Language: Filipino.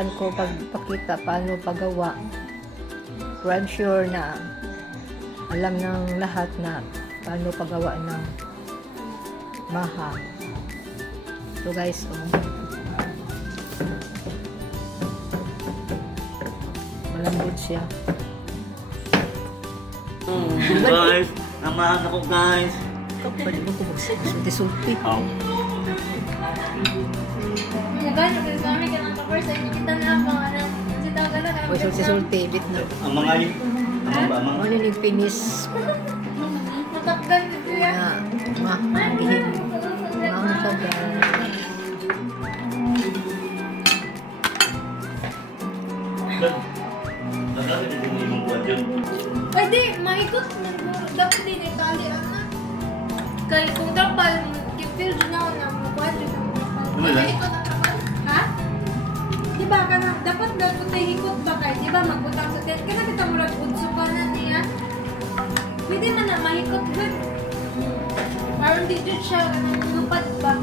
subukan ko pagpakita paano paggawa. Pero I'm sure na alam ng lahat na paano paggawa ng maha. So guys, malambot siya. Guys, namahan ako guys. Kapag mo ko sulti-sulti. Sulti-sulti, bit na. Ang mga yun, ano yung finish? Matakdan nito yan. Mahihin. Mga sagal. Ay di, maikot. Dapat din itali na. Kaya kung trapal, kipil din ako na magkwadro na maikot ang trapal. Ha? Di ba ka na, dapat hikot ba kayo? Di ba magbutang sa tent? Kaya kita murag udso ka na niya. Pwede man na mahikot good. Parang di dyan siya, lupad ba?